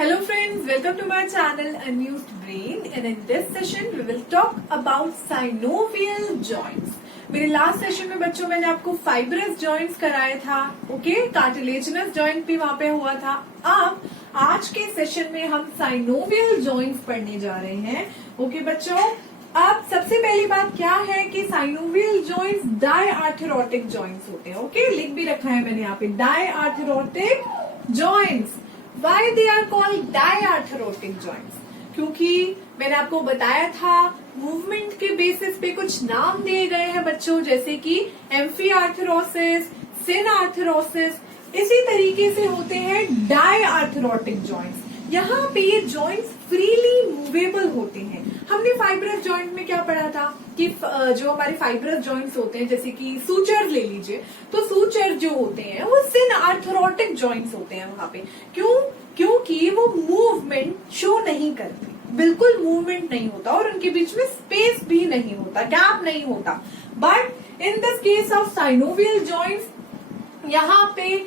Hello friends, welcome to my channel Unused Brain, and in this session we will talk about synovial joints. मेरे last session में बच्चों मैंने आपको fibrous joints कराया था, okay, cartilaginous joint भी वहां पे हुआ था। अब आज के सेशन में हम साइनोवियल जॉइंट्स पढ़ने जा रहे हैं, ओके बच्चों। अब सबसे पहली बात क्या है कि साइनोवियल जॉइंट्स डायआर्थरोटिक जॉइंट्स होते हैं, ओके, लिख भी रखा है मैंने यहाँ पे डायआर्थरोटिक joints. Why they are called diarthrotic joints? क्योंकि मैंने आपको बताया था मूवमेंट के बेसिस पे कुछ नाम दिए गए हैं बच्चों, जैसे कि एम्फीआर्थरोसिस, सिनआर्थरोसिस, इसी तरीके से होते हैं डायआर्थरोटिक जॉइंट्स। यहाँ पे ये जॉइंट्स फ्रीली मूवेबल होते हैं। हमने फाइब्रस जॉइंट में क्या पढ़ा था कि जो हमारे फाइब्रस जॉइंट्स होते हैं, जैसे कि सूचर ले लीजिए, तो सूचर जो होते हैं वो सिनआर्थरोटिक जॉइंट्स होते हैं वहां पे। क्योंकि वो मूवमेंट शो नहीं करते, बिल्कुल मूवमेंट नहीं होता और उनके बीच में स्पेस भी नहीं होता, गैप नहीं होता। But in this case of synovial joints यहाँ पे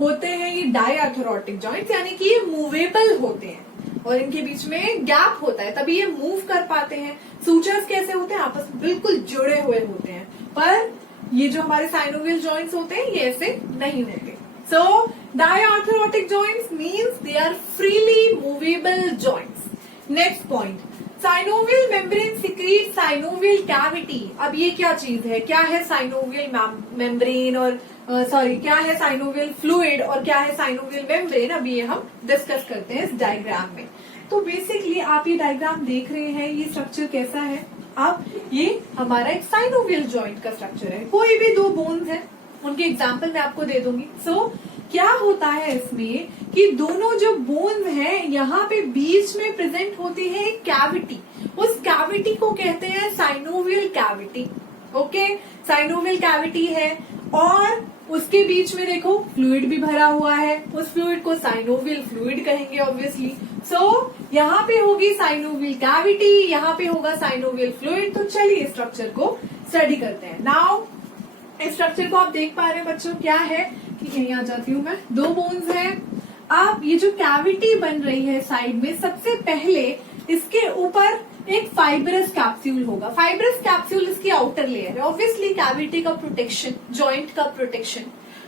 होते हैं ये डायआर्थरोटिक जॉइंट्स, यानी कि ये मूवेबल होते हैं और इनके बीच में गैप होता है, तभी ये मूव कर पाते हैं। सूचर्स कैसे होते हैं, आपस में बिल्कुल जुड़े हुए होते हैं, पर ये जो हमारे साइनोवियल जॉइंट्स होते हैं ये ऐसे नहीं होते। So diarthrotic joints means they are freely movable joints. Next point, synovial membrane secrete synovial cavity. अब ये क्या चीज है, क्या है साइनोवियल मेम्ब्रेन और क्या है साइनोवियल फ्लूइड और क्या है साइनोवियल मेम्ब्रेन, अभी ये हम डिस्कस करते हैं इस डायग्राम में। तो बेसिकली आप ये डायग्राम देख रहे हैं, ये स्ट्रक्चर कैसा है। अब ये हमारा एक साइनोवियल जॉइंट का स्ट्रक्चर है। कोई भी दो बोन्स हैं, उनके एग्जाम्पल मैं आपको दे दूंगी। सो क्या होता है इसमें कि दोनों जो बोन्स हैं यहाँ पे बीच में प्रेजेंट होती है एक कैविटी, उस कैविटी को कहते हैं synovial cavity, okay. Synovial cavity है और उसके बीच में देखो फ्लूइड भी भरा हुआ है, उस फ्लूइड को साइनोवियल फ्लूइड कहेंगे ऑब्वियसली। सो यहाँ पे होगी साइनोवियल कैविटी, यहाँ पे होगा साइनोवियल फ्लूइड। तो चलिए स्ट्रक्चर को स्टडी करते हैं। नाउ इस स्ट्रक्चर को आप देख पा रहे हैं बच्चों, क्या है कि यहीं आ जाती हूँ मैं, दो बोन्स हैं। अब ये जो कैविटी बन रही है साइड में, सबसे पहले इसके ऊपर एक फाइब्रस कैप्सूल होगा। फाइब्रस कैप्सूल इसकी आउटर लेयर है, ऑब्वियसली कैविटी का प्रोटेक्शन, जॉइंट का प्रोटेक्शन।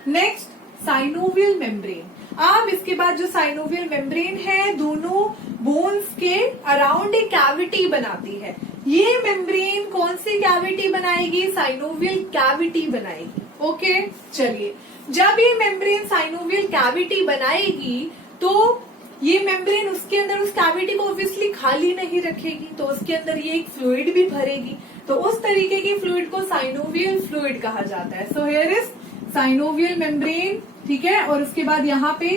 Next synovial membrane. अब इसके बाद जो साइनोवियल मेम्ब्रेन है दोनों बोन्स के अराउंड एक कैविटी बनाती है। ये मेम्ब्रेन कौन सी कैविटी बनाएगी, साइनोवियल कैविटी बनाएगी, ओके। चलिए, जब ये मेम्ब्रेन साइनोवियल कैविटी बनाएगी तो ये मेम्ब्रेन उसके अंदर उस कैविटी को ऑब्वियसली खाली नहीं रखेगी, तो उसके अंदर ये एक फ्लूइड भी भरेगी। तो उस तरीके की फ्लूइड को साइनोवियल फ्लूइड कहा जाता है। So here is synovial membrane, ठीक है। और उसके बाद यहाँ पे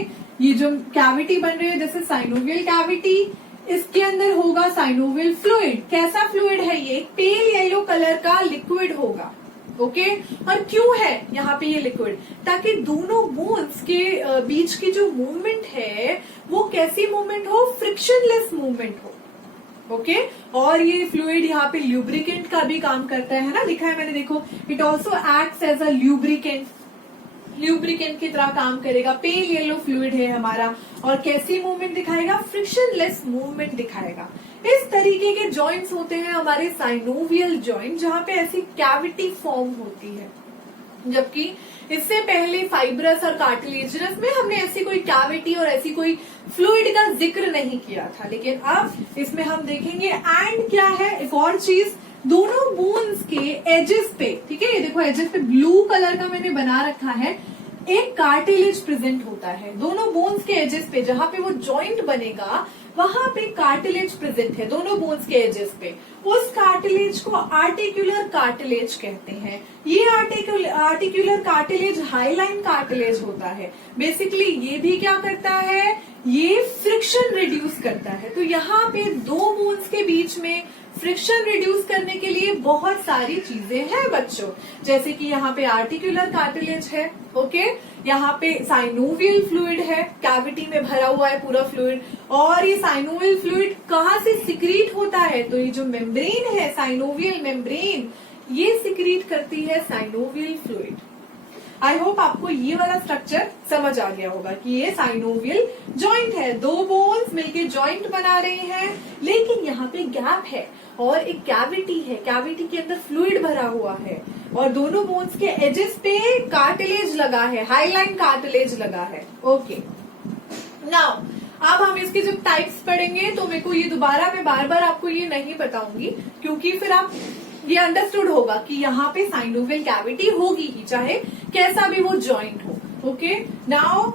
ये जो कैविटी बन रही है जैसे साइनोवियल कैविटी, इसके अंदर होगा साइनोवियल फ्लूइड। कैसा फ्लूइड है ये, पेल येलो कलर का लिक्विड होगा, ओके। और क्यों है यहाँ पे ये लिक्विड, ताकि दोनों बोन्स के बीच की जो मूवमेंट है वो कैसी मूवमेंट हो, फ्रिक्शनलेस मूवमेंट हो, ओके। और ये फ्लूइड यहाँ पे ल्यूब्रिकेंट का भी काम करता है ना, लिखा है मैंने, देखो, it also acts as a lubricant, lubricant की तरह काम करेगा। पेल येलो फ्लूइड है हमारा और कैसी मूवमेंट दिखाएगा, फ्रिक्शनलेस मूवमेंट दिखाएगा। इस तरीके के जॉइंट्स होते हैं हमारे साइनोवियल जॉइंट, जहां पे ऐसी कैविटी फॉर्म होती है। जबकि इससे पहले फाइब्रस और कार्टिलेजिनस में हमने ऐसी कोई कैविटी और ऐसी कोई फ्लूइड का जिक्र नहीं किया था, लेकिन अब इसमें हम देखेंगे। एंड क्या है, एक और चीज, दोनों बोन्स के एजेस पे, ठीक है, ये देखो एजेस पे ब्लू कलर का मैंने बना रखा है, एक कार्टिलेज प्रेजेंट होता है। दोनों बोन्स के एजेस पे जहां पे वो जॉइंट बनेगा वहां पे कार्टिलेज प्रेजेंट है दोनों बोन्स के एजेस पे। उस कार्टिलेज को आर्टिकुलर कार्टिलेज कहते हैं। ये आर्टिकुलर कार्टिलेज हाईलाइन कार्टिलेज होता है। बेसिकली ये भी क्या करता है, ये फ्रिक्शन रिड्यूस करता है। तो यहाँ पे दो बोन्स के बीच में फ्रिक्शन रिड्यूस करने के लिए बहुत सारी चीजें हैं बच्चों, जैसे कि यहाँ पे आर्टिकुलर कार्टिलेज है, ओके, यहाँ पे साइनोवियल फ्लूइड है, कैविटी में भरा हुआ है पूरा फ्लूइड। और ये साइनोवियल फ्लूइड कहाँ से सिक्रीट होता है, तो ये जो मेम्ब्रेन है साइनोवियल मेम्ब्रेन, ये सिक्रीट करती है साइनोवियल फ्लूइड। आई होप आपको ये वाला स्ट्रक्चर समझ आ गया होगा कि ये साइनोवियल जॉइंट है, दो बोन्स मिलके जॉइंट बना रहे हैं, लेकिन यहाँ पे गैप है और एक कैविटी है, कैविटी के अंदर फ्लूइड भरा हुआ है और दोनों बोन्स के एजेस पे कार्टिलेज लगा है, हाईलाइन कार्टिलेज लगा है। ओके, नाउ अब हम इसके जब टाइप्स पढ़ेंगे तो मेरे को ये दोबारा मैं बार बार आपको ये नहीं बताऊंगी, क्योंकि फिर आप ये अंडरस्टूड होगा कि यहाँ पे साइनोवियल कैविटी होगी ही, चाहे कैसा भी वो जॉइंट हो। Okay, now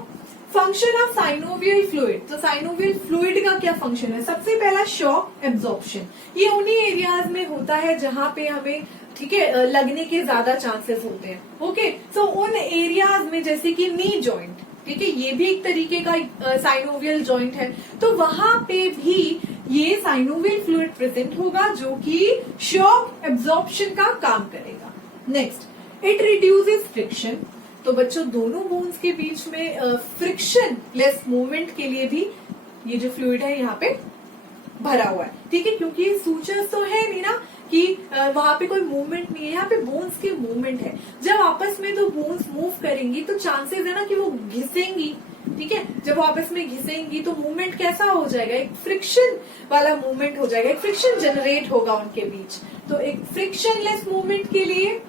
function of synovial fluid. तो साइनोवियल फ्लूइड का क्या फंक्शन है? सबसे पहला शॉक एब्जॉर्प्शन। ये उन्हीं एरियाज में होता है जहां पे हमें ठीक है लगने के ज्यादा चांसेस होते हैं। ओके, सो उन एरियाज में जैसे कि नी जॉइंट, ठीक है, ये भी एक तरीके का साइनोवियल जॉइंट है, तो वहां पे भी ये साइनोवियल फ्लूइड प्रेजेंट होगा जो कि शॉक एब्जॉर्प्शन का काम करेगा। Next, it reduces friction. तो बच्चों दोनों बोन्स के बीच में फ्रिक्शन लेस मूवमेंट के लिए भी ये जो फ्लूइड है यहाँ पे भरा हुआ है, ठीक है, क्योंकि सूचर्स तो है नहीं ना कि वहां पे कोई मूवमेंट नहीं है, यहाँ पे बोन्स की मूवमेंट है। जब आपस में दो बोन्स मूव करेंगी तो चांसेस है ना कि वो घिसेंगी, ठीक है, जब वो आपस में घिसेंगी तो मूवमेंट कैसा हो जाएगा, एक फ्रिक्शन वाला मूवमेंट हो जाएगा, एक फ्रिक्शन जनरेट होगा उनके बीच। तो एक फ्रिक्शनलेस मूवमेंट के लिए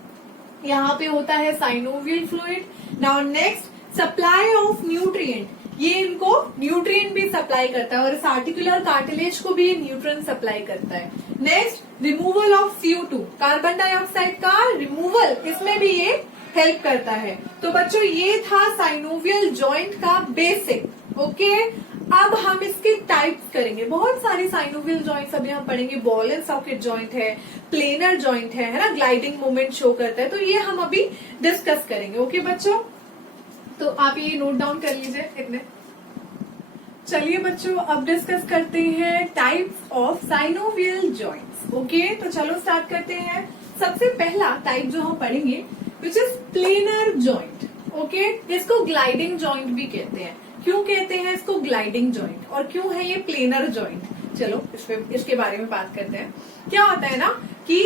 यहाँ पे होता है synovial fluid. Now next, supply of nutrient. ये इनको न्यूट्रिएंट भी सप्लाई करता है और इस आर्टिकुलर कार्टिलेज को भी ये न्यूट्रिएंट सप्लाई करता है। Next, removal of CO2, carbon dioxide का रिमूवल, इसमें भी ये हेल्प करता है। तो बच्चों ये था साइनोवियल जॉइंट का बेसिक। ओके, अब हम इसके टाइप्स करेंगे। बहुत सारे साइनोवियल जॉइंट्स अभी हम पढ़ेंगे। बॉल एंड सॉकेट जॉइंट है, प्लेनर जॉइंट है ना, ग्लाइडिंग मूवमेंट शो करता है, तो ये हम अभी डिस्कस करेंगे। ओके बच्चों, तो आप ये नोट डाउन कर लीजिए इतने। चलिए बच्चों, अब डिस्कस करते हैं types of synovial joints. Okay, तो चलो स्टार्ट करते हैं। सबसे पहला टाइप जो हम पढ़ेंगे which is planar joint. Okay, इसको ग्लाइडिंग जॉइंट भी कहते हैं। क्यों कहते हैं इसको ग्लाइडिंग जॉइंट और क्यों है ये प्लेनर जॉइंट? चलो इसके बारे में बात करते हैं। क्या होता है ना कि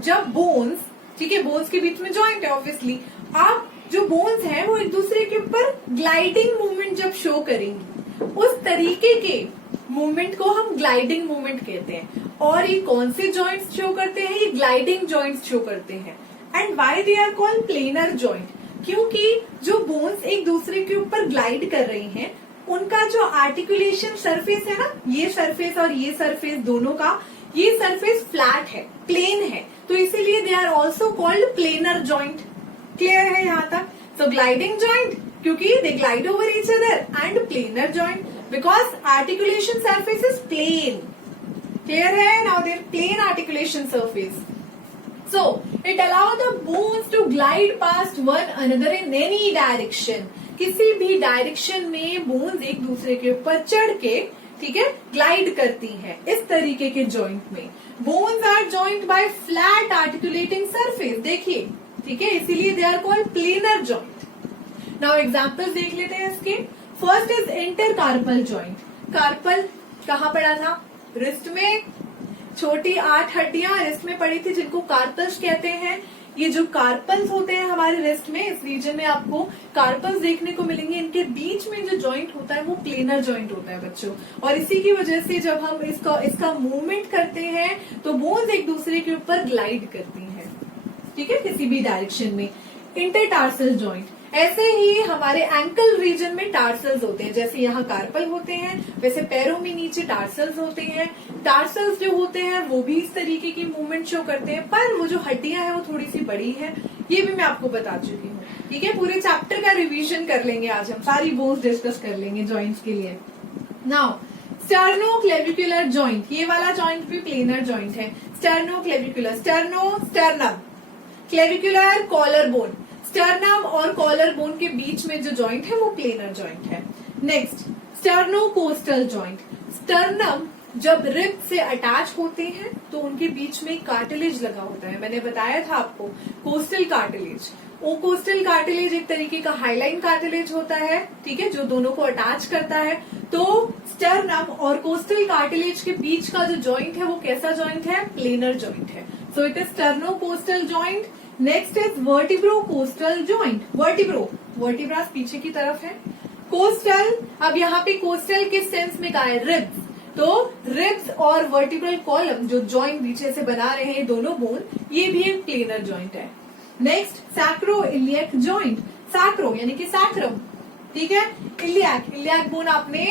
जब बोन्स, ठीक है, बोन्स के बीच में जॉइंट है ऑब्वियसली, आप जो बोन्स हैं वो एक दूसरे के ऊपर ग्लाइडिंग मूवमेंट जब शो करेंगी, उस तरीके के मूवमेंट को हम ग्लाइडिंग मूवमेंट कहते हैं। और ये कौन से जॉइंट्स शो करते हैं? ये ग्लाइडिंग जॉइंट्स शो करते हैं। And why they are called planar joint? क्योंकि जो बोन्स एक दूसरे के ऊपर ग्लाइड कर रही हैं, उनका जो आर्टिकुलेशन सरफेस है ना, ये सरफेस और ये सरफेस दोनों का, ये सरफेस फ्लैट है, प्लेन है, तो इसीलिए they are also called planar joint. Clear है यहाँ तक? सो ग्लाइडिंग जॉइंट क्योंकि they glide over each other, and planar joint because articulation surface is plane. Clear है? Now their plane articulation surface. So, it allow the bones to glide past one another in any direction. किसी भी direction में bones एक दूसरे के ऊपर चढ़ के, ठीक है, ग्लाइड करती हैं। इस तरीके के जॉइंट में bones are joint by flat articulating surface. देखिए, ठीक है, इसीलिए they are called planar joint. Now examples देख लेते हैं इसके। First is intercarpal joint. Carpal कहाँ पड़ा था? रिस्ट में। छोटी 8 हड्डियां रिस्ट में पड़ी थी जिनको कार्पल्स कहते हैं। ये जो कार्पल्स होते हैं हमारे रिस्ट में, इस रीजन में आपको कार्पल्स देखने को मिलेंगे। इनके बीच में जो जॉइंट होता है वो प्लेनर जॉइंट होता है बच्चों। और इसी की वजह से जब हम इसका मूवमेंट करते हैं तो बोन्स एक दूसरे के ऊपर ग्लाइड करती हैं, ठीक है, किसी भी डायरेक्शन में। इंटरटार्सल जॉइंट, ऐसे ही हमारे एंकल रीजन में टार्सल्स होते हैं। जैसे यहाँ कार्पल होते हैं, वैसे पैरों में नीचे टार्सल्स होते हैं। टार्सल्स जो होते हैं वो भी इस तरीके की मूवमेंट शो करते हैं, पर वो जो हड्डियां हैं वो थोड़ी सी बड़ी है। ये भी मैं आपको बता चुकी हूँ, ठीक है। पूरे चैप्टर का रिवीजन कर लेंगे आज हम, सारी बोन्स डिस्कस कर लेंगे जॉइंट्स के लिए। नाउ स्टर्नोक्लेविकुलर जॉइंट, ये वाला जॉइंट भी प्लेनर जॉइंट है। Sternoclavicular, sternum, clavicular collar bone. Sternum और कॉलर बोन के बीच में जो जॉइंट है वो प्लेनर जॉइंट है। Next, sternocostal joint. स्टर्नम जब रिब से अटैच होते हैं तो उनके बीच में कार्टिलेज लगा होता है। मैंने बताया था आपको, कोस्टल कार्टिलेज। वो कोस्टल कार्टिलेज एक तरीके का हाईलाइन कार्टिलेज होता है, ठीक है, जो दोनों को अटैच करता है। तो स्टर्नम और कोस्टल कार्टिलेज के बीच का जो जॉइंट है वो कैसा जॉइंट है? प्लेनर जॉइंट है। So it is sternocostal joint. Next is vertebro coastal joint. Vertebra पीछे की तरफ है, कोस्टल, अब यहाँ पे कोस्टल किस सेंस में कहा है, रिब्स, तो रिब्स और वर्टिब्रल कॉलम जो जॉइंट पीछे से बना रहे हैं दोनों बोन, ये भी एक प्लेनर जॉइंट है। Next sacro iliac joint. Sacro यानी कि सैक्रम, ठीक है, इलियक बोन आपने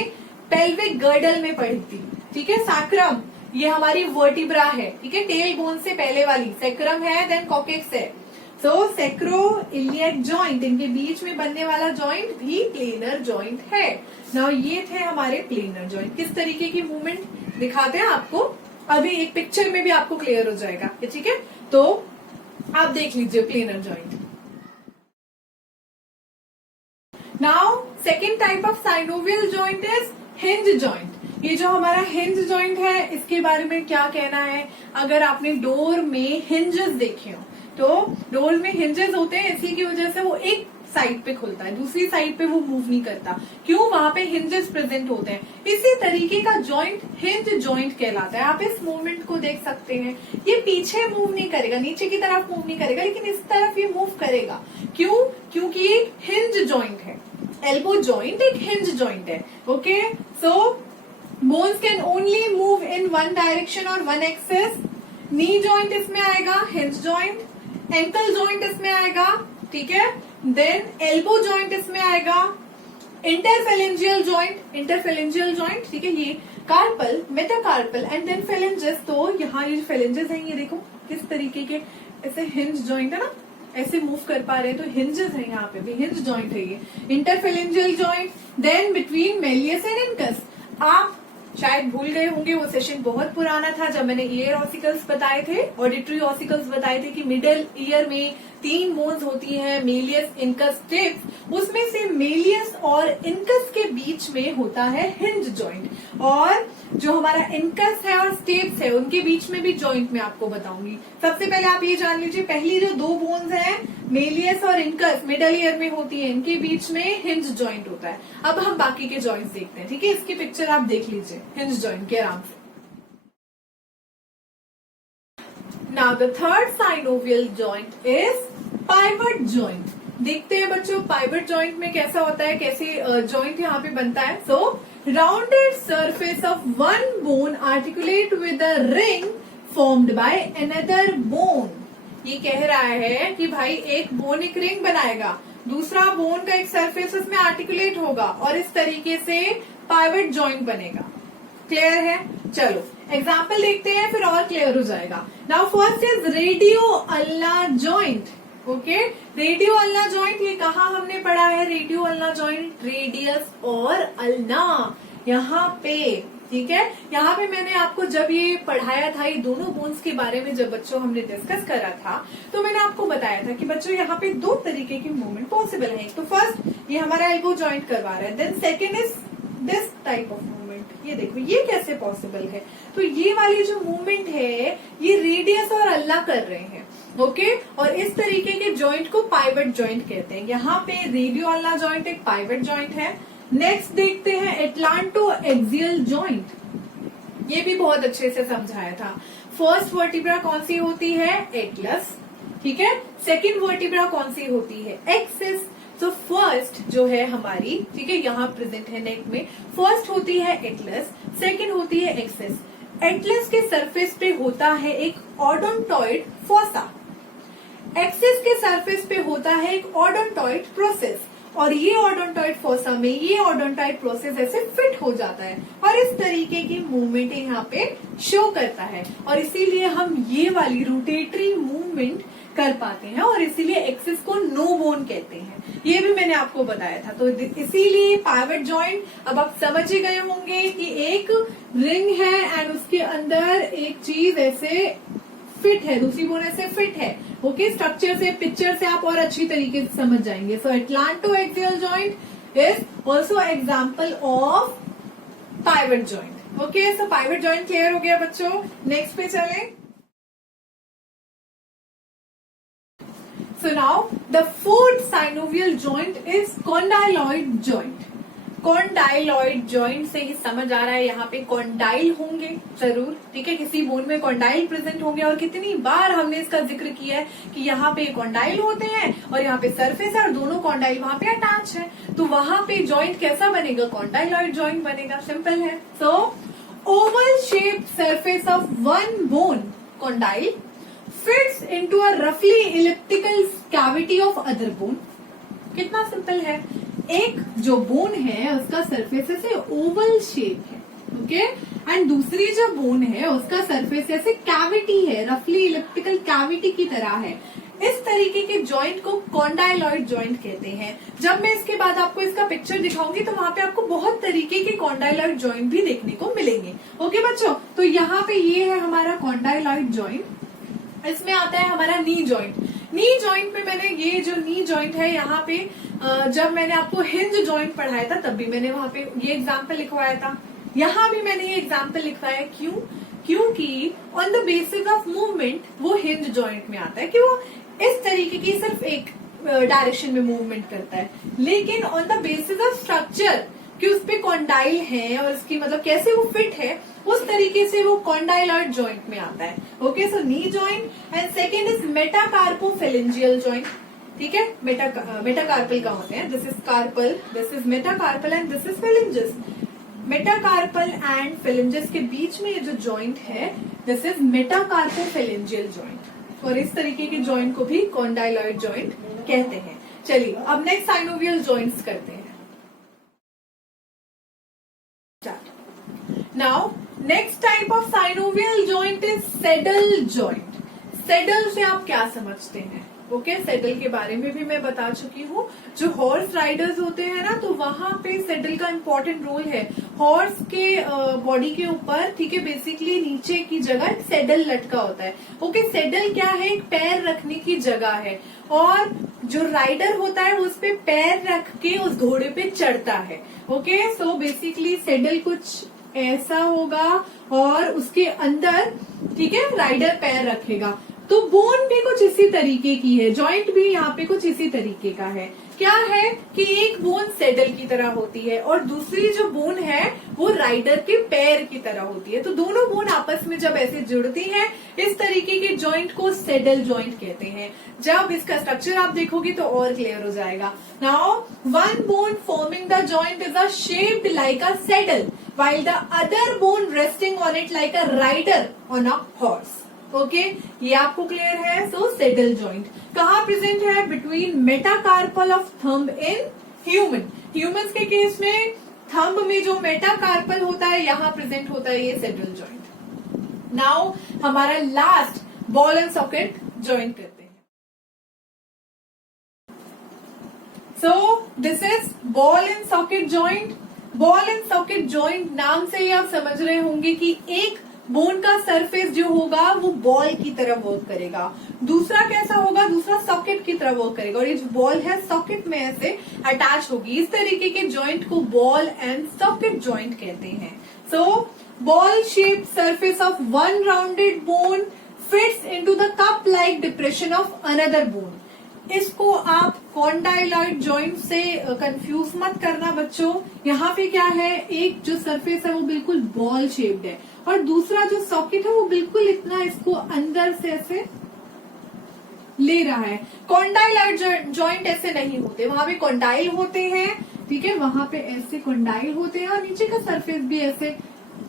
पेल्विक गर्डल में पढ़ी थी, ठीक है। सैक्रम ये हमारी वर्टिब्रा है, ठीक है, टेल बोन से पहले वाली, सैक्रम है, देन कॉकेक्स है। सो सैक्रो इलियक जॉइंट, इनके बीच में बनने वाला जॉइंट भी प्लेनर जॉइंट है। नाउ ये थे हमारे प्लेनर जॉइंट। किस तरीके की मूवमेंट दिखाते हैं आपको, अभी एक पिक्चर में भी आपको क्लियर हो जाएगा, ठीक है। तो आप देख लीजिए planar joint. Now second type of synovial joint is hinge joint. ये जो हमारा हिंज जॉइंट है, इसके बारे में क्या कहना है, अगर आपने डोर में हिंजेस देखे हो, तो डोर में हिंजेस होते हैं, इसी की वजह से वो एक साइड पे खुलता है, दूसरी साइड पे वो मूव नहीं करता, क्यों, वहां पे हिंजेस प्रेजेंट होते हैं। इसी तरीके का जॉइंट हिंज जॉइंट कहलाता है। आप इस मूवमेंट को देख सकते हैं, ये पीछे मूव नहीं करेगा, नीचे की तरफ मूव नहीं करेगा, लेकिन इस तरफ ये मूव करेगा, क्यों, क्योंकि ये एक हिंज जॉइंट है। एल्बो जॉइंट एक हिंज जॉइंट है, okay. So bones can only move in one direction और वन एक्सिस। नी जॉइंट इसमें आएगा, हिंज जॉइंट, एंकल जॉइंट इसमें आएगा, ठीक है, देन एल्बो जॉइंट इसमें आएगा, इंटरफेलेंजियल जॉइंट, ठीक है, ये carpal, metacarpal and then phalanges. तो यहाँ ये फेलेंजेस हैं, ये देखो किस तरीके के, ऐसे हिंज जॉइंट है ना, ऐसे मूव कर पा रहे हैं, तो हिंजेस है, यहाँ पे भी हिंज जॉइंट है ये, interphalangeal joint. Then between malleus and incus, आप शायद भूल गए होंगे, वो सेशन बहुत पुराना था जब मैंने ईयर ऑसिकल्स बताए थे, ऑडिटरी ऑसिकल्स बताए थे कि मिडिल ईयर में 3 बोन्स होती हैं, मेलियस, इनकस, स्टेप्स। उसमें से मेलियस और इनकस के बीच में होता है हिंज जॉइंट, और जो हमारा इनकस है और स्टेप्स है उनके बीच में भी जॉइंट मैं आपको बताऊंगी। सबसे पहले आप ये जान लीजिए, पहली जो 2 बोन्स हैं मेलियस और इनकस, मिडिल ईयर में होती है, इनके बीच में हिंज जॉइंट होता है। अब हम बाकी के जॉइंट्स देखते हैं, ठीक है, इसकी पिक्चर आप देख लीजिए हिंज जॉइंट के आराम से। Now the third synovial joint is pivot joint. देखते हैं बच्चों पाइवट जॉइंट में कैसा होता है, कैसे जॉइंट यहाँ पे बनता है। So rounded surface of one bone articulate with a ring formed by another bone. ये कह रहा है कि भाई एक बोन एक रिंग बनाएगा, दूसरा बोन का एक सरफेस उसमें आर्टिकुलेट होगा, और इस तरीके से पाइवट जॉइंट बनेगा। क्लियर है, चलो एग्जाम्पल देखते हैं, फिर और क्लियर हो जाएगा। Now first is radio ulna joint, okay. Radio ulna joint, ये कहाँ हमने पढ़ा है, रेडियो अल्ना जॉइंट, रेडियस और अल्ना यहाँ पे, ठीक है। यहाँ पे मैंने आपको जब ये पढ़ाया था, ये दोनों बोन्स के बारे में जब बच्चों हमने डिस्कस करा था, तो मैंने आपको बताया था कि बच्चों यहाँ पे 2 तरीके की मूवमेंट पॉसिबल है। तो फर्स्ट ये हमारा एल्बो जॉइंट करवा रहा है, then second is this type of movement. ये देखो ये कैसे पॉसिबल है, तो ये वाली जो मूवमेंट है ये रेडियस और अल्ना कर रहे हैं, ओके। और इस तरीके के जॉइंट को पाइवट जॉइंट कहते हैं। यहाँ पे रेडियो अल्ना जॉइंट एक पाइवट जॉइंट है। नेक्स्ट देखते हैं एटलांटो एक्सियल जॉइंट, ये भी बहुत अच्छे से समझाया था। फर्स्ट वर्टिब्रा कौन सी होती है, एटलस, ठीक है। सेकेंड वर्टिब्रा कौन सी होती है, एक्सिस। तो फर्स्ट जो है हमारी, ठीक है, यहाँ प्रेजेंट है नेक में, फर्स्ट होती है एटलस, सेकेंड होती है एक्सिस। एटलस के सरफेस पे होता है एक ओडोंटॉइड फोसा, एक्सिस के सरफेस पे होता है एक ओडोंटॉइड प्रोसेस, और ये ओडोंटॉइड फोसा में ये ओडोंटॉइड प्रोसेस ऐसे फिट हो जाता है, और इस तरीके की मूवमेंट यहाँ पे शो करता है, और इसीलिए हम ये वाली रोटेटरी मूवमेंट कर पाते हैं, और इसीलिए एक्सिस को नो बोन कहते हैं। ये भी मैंने आपको बताया था। तो इसीलिए पाइवट जॉइंट, अब आप समझ ही गए होंगे कि एक रिंग है एंड उसके अंदर एक चीज ऐसे फिट है, दूसरी बोन ऐसे फिट है, ओके। स्ट्रक्चर से, पिक्चर से आप और अच्छी तरीके से समझ जाएंगे। So atlanto axial joint is also example of pivot joint, okay. So pivot joint clear हो गया बच्चों, नेक्स्ट पे चलें। So now the fourth synovial joint is condyloid joint. Condyloid joint से ही समझ आ रहा है यहाँ पे कॉन्डाइल होंगे जरूर, ठीक है, किसी बोन में कॉन्डाइल प्रेजेंट होंगे। और कितनी बार हमने इसका जिक्र किया है कि यहाँ पे कॉन्डाइल होते हैं और यहाँ पे सरफेस है और दोनों कॉन्डाइल वहां पे अटैच है, तो वहां पे जॉइंट कैसा बनेगा, कॉन्डाइलॉइड जॉइंट बनेगा। सिंपल है। So oval shaped surface of one bone condyle fits into a रफली elliptical cavity of other bone. कितना सिंपल है, एक जो बोन है उसका सरफेस ऐसे ओवल शेप है, ओके, एंड दूसरी जो बोन है उसका सरफेस ऐसे कैविटी है, रफली इलिप्टिकल कैविटी की तरह है। इस तरीके के जॉइंट को कॉन्डाइलॉइड जॉइंट कहते हैं। जब मैं इसके बाद आपको इसका पिक्चर दिखाऊंगी तो वहां पे आपको बहुत तरीके के कॉन्डाइलॉइड जॉइंट भी देखने को मिलेंगे। ओके बच्चों, तो यहाँ पे ये है हमारा कॉन्डाइलॉइड जॉइंट। इसमें आता है हमारा नी जॉइंट। नी जॉइंट में मैंने ये जो नी जॉइंट है यहाँ पे जब मैंने आपको हिंज जॉइंट पढ़ाया था तब भी मैंने वहां पे ये एग्जाम्पल लिखवाया था, यहाँ भी मैंने ये एग्जाम्पल लिखवाया। क्यों? क्योंकि on the basis of movement वो हिंज जॉइंट में आता है कि वो इस तरीके की सिर्फ एक डायरेक्शन में मूवमेंट करता है, लेकिन on the basis of structure कि उस पे कॉन्डाइल है और उसकी मतलब कैसे वो फिट है उस तरीके से वो कॉन्डाइलॉइड जॉइंट में आता है। Okay, so knee joint and second is metacarpophalangeal joint. ठीक है, मेटाकार्पल का होते हैं, this is carpal, this is metacarpal and this is phalanges. Metacarpal and phalanges के बीच में ये जो जॉइंट है दिस इज मेटाकार्पोफेलेंजियल जॉइंट, और इस तरीके के जॉइंट को भी कॉन्डाइलॉइड जॉइंट कहते हैं। चलिए अब नेक्स्ट साइनोवियल जॉइंट्स करते हैं। Now next type of synovial joint is saddle joint. Saddle से आप क्या समझते हैं? ओके, सेडल के बारे में भी मैं बता चुकी हूँ। जो हॉर्स राइडर्स होते हैं ना, तो वहां पे सेडल का इम्पोर्टेंट रोल है। हॉर्स के बॉडी के ऊपर, ठीक है, बेसिकली नीचे की जगह एक सेडल लटका होता है। ओके, सेडल क्या है? एक पैर रखने की जगह है, और जो राइडर होता है उस पे पैर रख के उस घोड़े पे चढ़ता है। ओके, सो बेसिकली सेडल कुछ ऐसा होगा और उसके अंदर, ठीक है, राइडर पैर रखेगा। तो बोन भी कुछ इसी तरीके की है, जॉइंट भी यहाँ पे कुछ इसी तरीके का है। क्या है कि एक बोन सेडल की तरह होती है और दूसरी जो बोन है वो राइडर के पैर की तरह होती है। तो दोनों बोन आपस में जब ऐसे जुड़ती हैं, इस तरीके के जॉइंट को सेडल जॉइंट कहते हैं। जब इसका स्ट्रक्चर आप देखोगे तो और क्लियर हो जाएगा। Now one bone forming the joint is a shaped like a saddle while the other bone resting on it like a rider on a horse. Okay, ये आपको क्लियर है। सो सेडल जॉइंट कहाँ प्रेजेंट है? Between metacarpal of thumb in human. Humans के case में thumb में जो metacarpal होता है यहाँ प्रेजेंट होता है ये सेडल जॉइंट। नाउ हमारा last ball and socket joint करते हैं। So this is ball and socket joint. Ball and socket joint नाम से ही आप समझ रहे होंगे कि एक बोन का सरफेस जो होगा वो बॉल की तरह वर्क करेगा, दूसरा कैसा होगा? दूसरा सॉकेट की तरह वर्क करेगा, और ये जो बॉल है सॉकेट में ऐसे अटैच होगी। इस तरीके के जॉइंट को बॉल एंड सॉकेट जॉइंट कहते हैं। सो ball shaped surface of one rounded bone fits into the cup like depression of another bone. इसको आप कॉन्डाइलॉइड जॉइंट से कंफ्यूज मत करना बच्चों। यहाँ पे क्या है, एक जो सरफेस है वो बिल्कुल बॉल शेप्ड है और दूसरा जो सॉकेट है वो बिल्कुल इतना इसको अंदर से ऐसे ले रहा है। कॉन्डाइलॉइड जॉइंट ऐसे नहीं होते, वहां पे कॉन्डाइल होते हैं, ठीक है, वहां पे ऐसे कॉन्डाइल होते हैं और नीचे का सरफेस भी ऐसे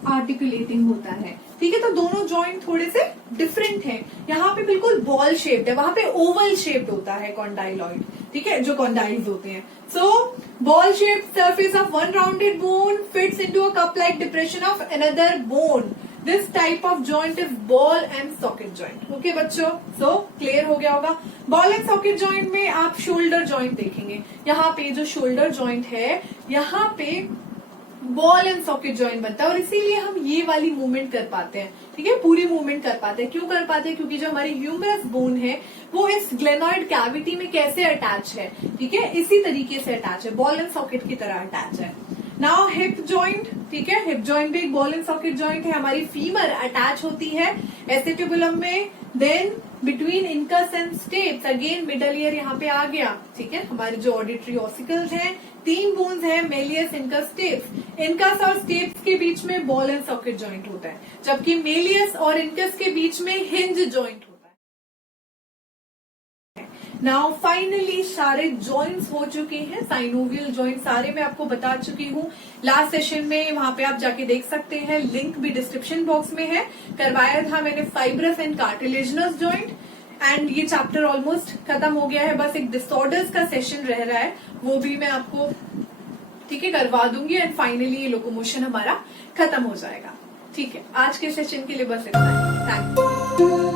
आर्टिकुलेटिंग होता है। ठीक है, तो दोनों जॉइंट थोड़े से डिफरेंट हैं। यहाँ पे बिल्कुल बॉल शेप्ड है, वहां पे ओवल शेप्ड होता है कॉन्डाइलॉइड, ठीक है, जो कॉन्डाइल्स होते हैं। सो ball shaped surface of one rounded bone fits into a cup like depression of another bone. This type of joint is ball and socket joint. Okay बच्चों, सो क्लियर हो गया होगा। बॉल एंड सॉकेट जॉइंट में आप shoulder joint देखेंगे। यहाँ पे जो शोल्डर जॉइंट है यहाँ पे बॉल एंड सॉकेट जॉइंट बनता है, और इसीलिए हम ये वाली मूवमेंट कर पाते हैं, ठीक है, पूरी मूवमेंट कर पाते हैं। क्यों कर पाते हैं? क्योंकि जो हमारी ह्यूमरस बोन है वो इस ग्लेनॉइड कैविटी में कैसे अटैच है, ठीक है, इसी तरीके से अटैच है, बॉल एंड सॉकेट की तरह अटैच है। नाउ हिप जॉइंट, ठीक है, हिप जॉइंट भी एक बॉल एंड सॉकेट जॉइंट है। हमारी फीमर अटैच होती है एसेटिबुलम में, then between incus and stapes, again middle ear यहाँ पे आ गया, ठीक है। हमारे जो ऑडिटरी ऑसिकल्स हैं, 3 बोन्स हैं, मेलियस, इनकस, स्टेप्स। इनकस और स्टेप्स के बीच में बॉल एंड सॉकेट जॉइंट होता है, जबकि मेलियस और इनकस के बीच में हिंज जॉइंट होता है। नाउ फाइनली सारे जॉइंट्स हो चुके हैं, साइनोवियल जॉइंट सारे मैं आपको बता चुकी हूँ लास्ट सेशन में, वहां पे आप जाके देख सकते हैं, लिंक भी डिस्क्रिप्शन बॉक्स में है। करवाया था मैंने fibrous and cartilaginous joint, and ये चैप्टर ऑलमोस्ट खत्म हो गया है, बस एक डिसऑर्डर्स का सेशन रह रहा है, वो भी मैं आपको ठीक है करवा दूंगी, एंड फाइनली ये लोकोमोशन हमारा खत्म हो जाएगा। ठीक है, आज के सेशन के लिए बस इतना है। Thank you.